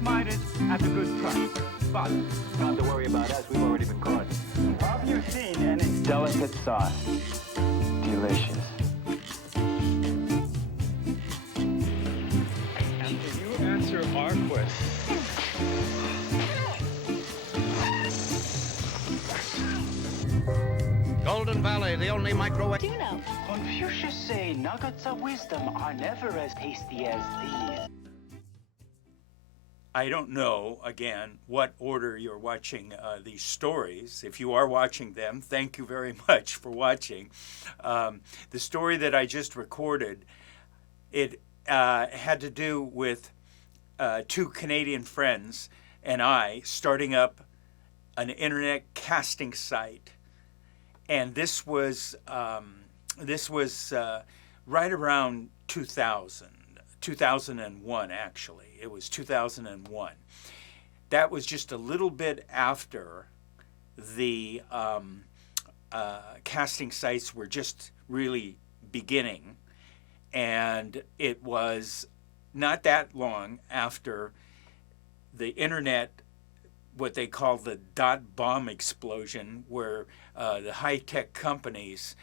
miners at a good price. But not to worry about us, we've already been caught. have you seen any Delicate sauce. Delicious. And can you answer our question? Golden Valley, the only microwave. Do you know? Confucius say nuggets of wisdom are never as tasty as these. I don't know, again, what order you're watching these stories. If you are watching them, thank you very much for watching. The story that I just recorded, it had to do with two Canadian friends and I starting up an internet casting site. And this was right around 2001 actually. It was 2001. That was just a little bit after the casting sites were just really beginning, and it was not that long after the internet, what they call the dot bomb explosion, where the high-tech companies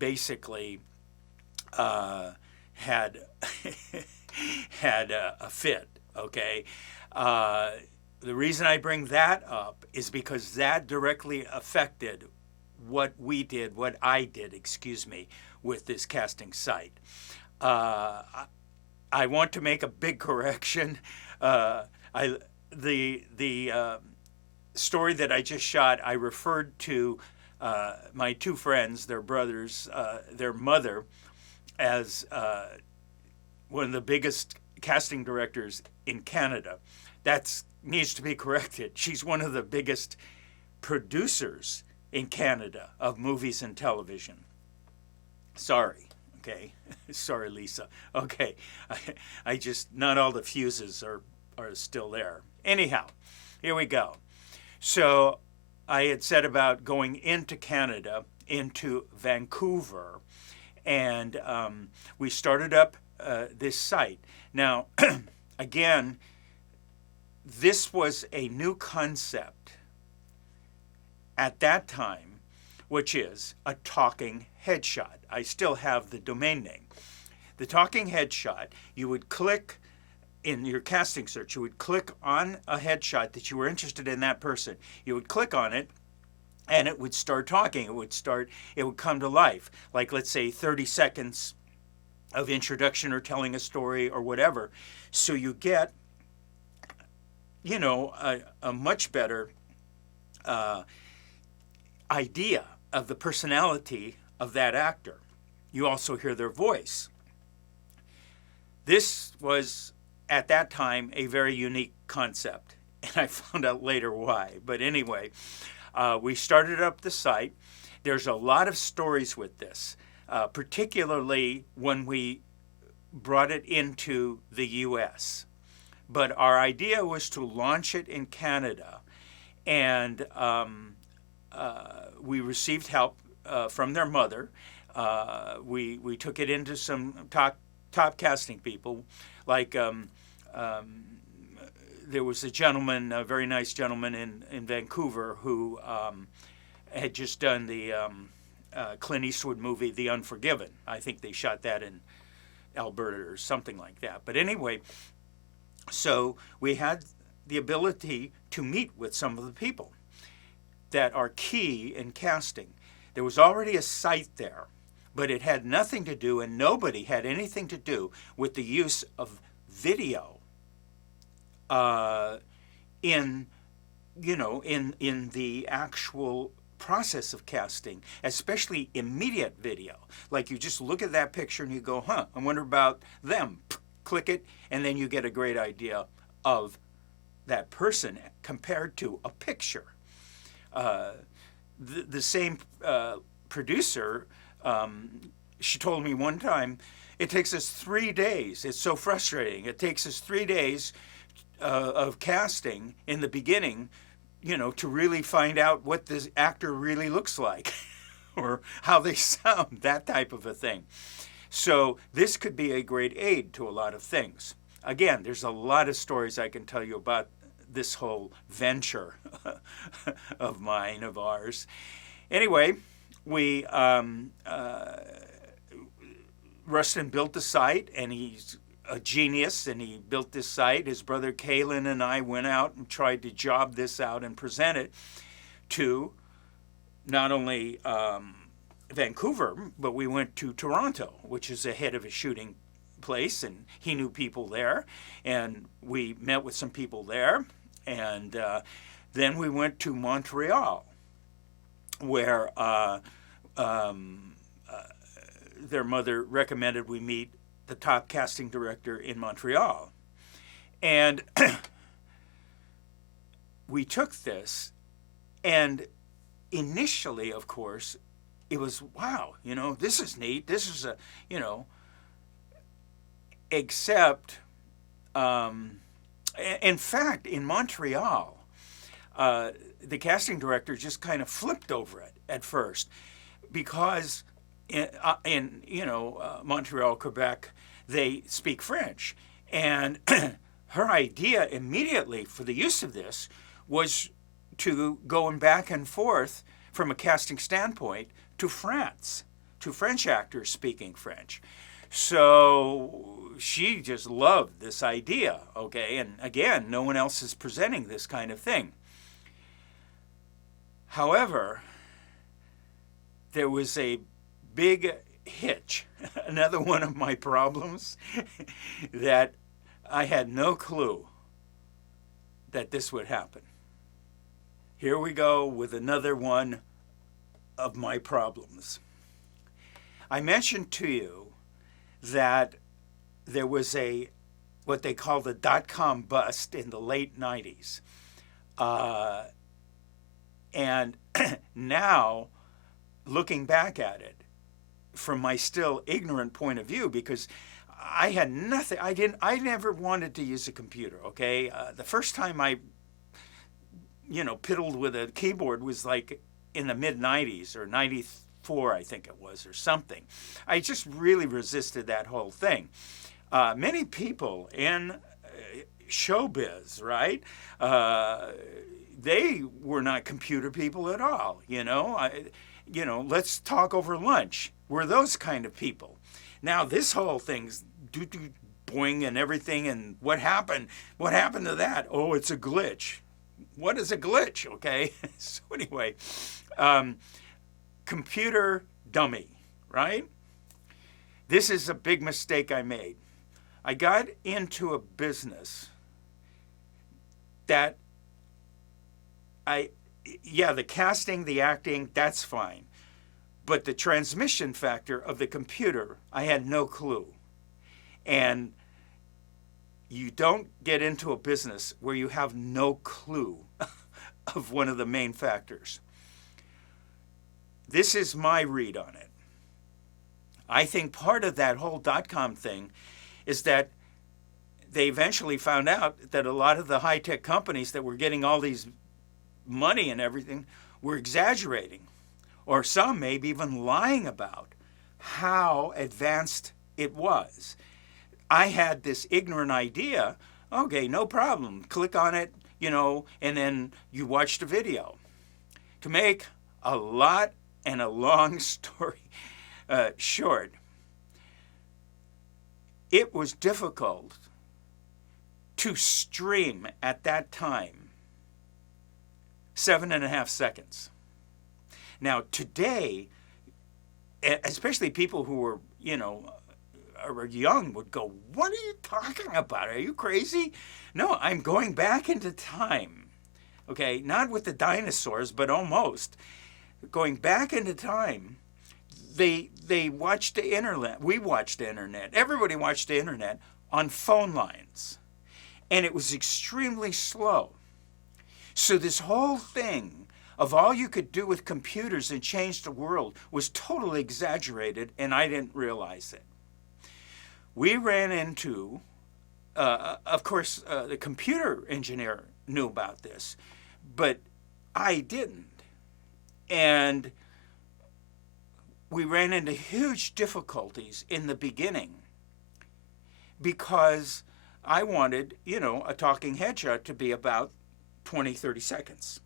basically had had a fit, okay? The reason I bring that up is because that directly affected what I did, with this casting site. I want to make a big correction. The story that I just shot, I referred to my two friends, their brothers, their mother, as one of the biggest casting directors in Canada. That needs to be corrected. She's one of the biggest producers in Canada of movies and television. Sorry, okay? Sorry, Lisa. Okay, I just, not all the fuses are still there. Anyhow, here we go. So I had said about going into Canada, into Vancouver, and we started up this site. Now, again, this was a new concept at that time, which is a talking headshot. I still have the domain name. The talking headshot, you would click in your casting search, you would click on a headshot that you were interested in that person. You would click on it, and it would start talking. It would come to life. Like, let's say 30 seconds of introduction or telling a story or whatever. So you get, a much better idea of the personality of that actor. You also hear their voice. This was, at that time, a very unique concept, and I found out later why. But anyway, we started up the site. There's a lot of stories with this, particularly when we brought it into the U.S. But our idea was to launch it in Canada, and we received help from their mother. We took it into some top casting people, like there was a gentleman, a very nice gentleman in Vancouver who had just done the Clint Eastwood movie, The Unforgiven. I think they shot that in Alberta or something like that. But anyway, so we had the ability to meet with some of the people that are key in casting. There was already a site there, but it had nothing to do, and nobody had anything to do with the use of video in the actual process of casting, especially immediate video. Like, you just look at that picture and you go, I wonder about them. Click it, and then you get a great idea of that person compared to a picture. The same producer, she told me one time, it takes us 3 days. It's so frustrating. It takes us 3 days of casting in the beginning, to really find out what this actor really looks like or how they sound, that type of a thing. So this could be a great aid to a lot of things. again, there's a lot of stories I can tell you about this whole venture of mine, of ours. Anyway, we Rustin built the site, and he's a genius, and he built this site. His brother Kalen and I went out and tried to job this out and present it to not only Vancouver, but we went to Toronto, which is the head of a shooting place, and he knew people there, and we met with some people there, and then we went to Montreal, where their mother recommended we meet the top casting director in Montreal. And we took this, and initially, of course, it was, wow, this is neat. This is except, in fact, in Montreal, the casting director just kind of flipped over it at first, because in Montreal, Quebec, they speak French, and her idea immediately for the use of this was to going back and forth from a casting standpoint to France, to French actors speaking French. So she just loved this idea, okay? And again, no one else is presenting this kind of thing. However, there was a big hitch, another one of my problems, that I had no clue that this would happen. Here we go with another one of my problems. I mentioned to you that there was what they call the dot-com bust in the late 90s. And now, looking back at it, from my still ignorant point of view, because I had nothing, I never wanted to use a computer, okay? The first time I, piddled with a keyboard was like in the mid-90s, or 94, I think it was, or something. I just really resisted that whole thing. Many people in showbiz, right? They were not computer people at all, let's talk over lunch. We're those kind of people. Now this whole thing's boing and everything, and what happened? What happened to that? Oh, it's a glitch. What is a glitch? Okay. So anyway, computer dummy, right? This is a big mistake I made. I got into a business that the casting, the acting, that's fine. But the transmission factor of the computer, I had no clue. And you don't get into a business where you have no clue of one of the main factors. This is my read on it. I think part of that whole dot-com thing is that they eventually found out that a lot of the high-tech companies that were getting all these money and everything were exaggerating, or some maybe even lying about how advanced it was. I had this ignorant idea, okay, no problem, click on it, and then you watch the video. To make a lot and a long story short, it was difficult to stream at that time 7.5 seconds. Now today, especially people who were, are young would go, what are you talking about? Are you crazy? No, I'm going back into time. Okay, not with the dinosaurs, but almost. Going back into time, they watched the internet. We watched the internet. Everybody watched the internet on phone lines. And it was extremely slow. So this whole thing of all you could do with computers and change the world was totally exaggerated, and I didn't realize it. We ran into, of course, the computer engineer knew about this, but I didn't. And we ran into huge difficulties in the beginning because I wanted, a talking headshot to be about 20, 30 seconds.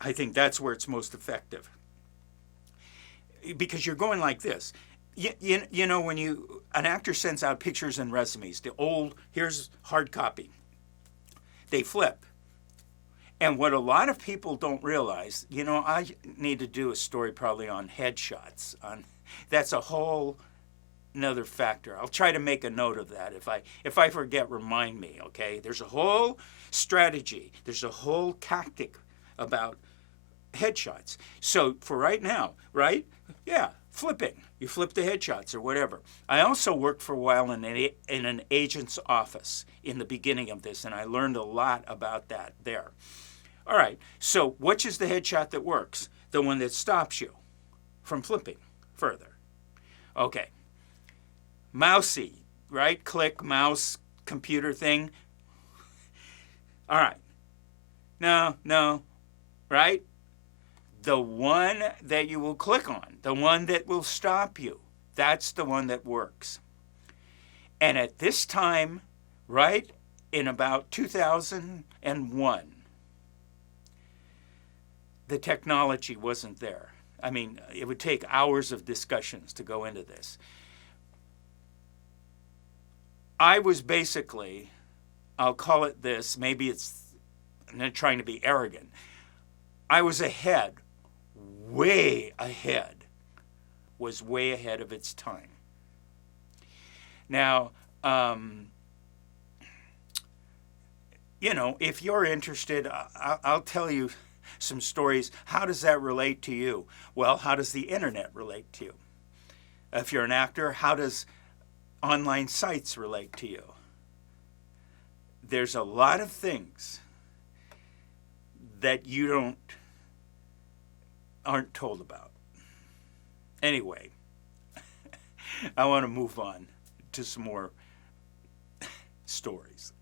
I think that's where it's most effective. Because you're going like this. When an actor sends out pictures and resumes, the old, here's hard copy, they flip. And what a lot of people don't realize, I need to do a story probably on headshots. That's a whole another factor. I'll try to make a note of that. If I forget, remind me, okay? There's a whole strategy. There's a whole tactic about headshots. So for right now, right? Yeah, flipping. You flip the headshots or whatever. I also worked for a while in an agent's office in the beginning of this, and I learned a lot about that there. All right, so which is the headshot that works? The one that stops you from flipping further. Okay. Mousy, right? Click, mouse, computer thing. All right. No, right? The one that you will click on, the one that will stop you, that's the one that works. And at this time, right, in about 2001, the technology wasn't there. I mean, it would take hours of discussions to go into this. I was basically, I'll call it this, maybe I'm not trying to be arrogant. I was ahead, way ahead, was way ahead of its time. Now, if you're interested, I'll tell you some stories. How does that relate to you? Well, how does the internet relate to you? If you're an actor, how does online sites relate to you? There's a lot of things that you aren't told about. Anyway, I want to move on to some more stories.